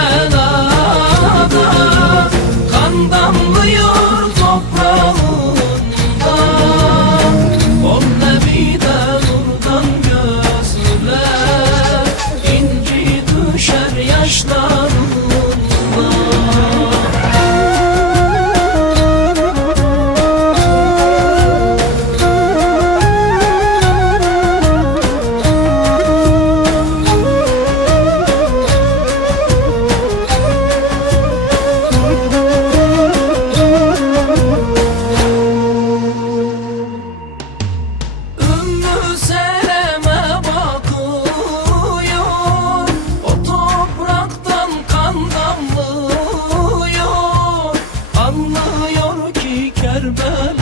Sana Sereme bakıyor. O topraktan kan damlıyor. Anlıyor ki Kerbela